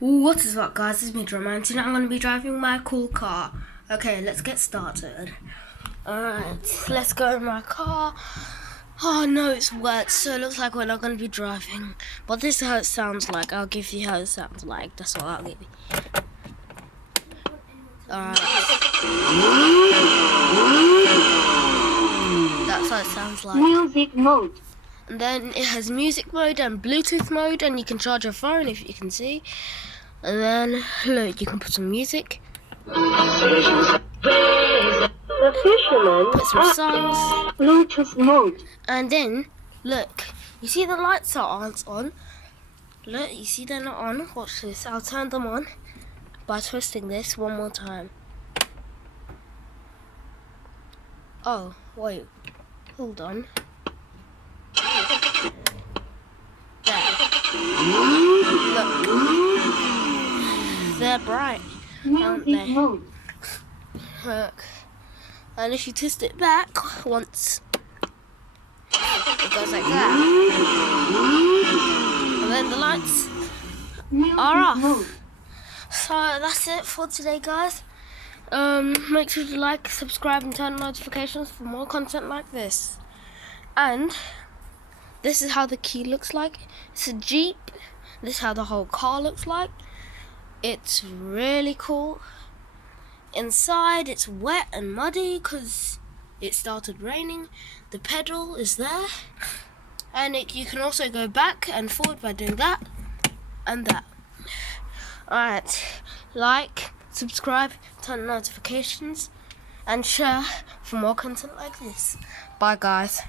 What is up, guys? It's me, Drummer, and tonight I'm going to be driving my cool car. Okay, let's get started. Alright, let's go in my car. Oh no, it's wet, so it looks like we're not going to be driving. But this is how it sounds like. I'll give you how it sounds like. That's what I'll give you. Alright. That's how it sounds like. Music mode. And then it has music mode and Bluetooth mode, and you can charge your phone if you can see. And then, look, you can put some music. The fisherman. Put some songs. Bluetooth mode. And then, look, you see the lights aren't on. Look, you see they're not on. Watch this. I'll turn them on by twisting this one more time. Oh, wait. Hold on. There. Look. They're bright, aren't Music they? mode. Look. And if you twist it back once, it goes like that. And then the lights Music are off. mode. So that's it for today, guys. Make sure to like, subscribe, and turn on notifications for more content like this. And this is how the key looks like. It's a Jeep. This is how the whole car looks like. It's really cool. Inside it's wet and muddy because it started raining. The pedal is there. And you can also go back and forward by doing that and that. Alright, like, subscribe, turn on notifications, and share for more content like this. Bye, guys.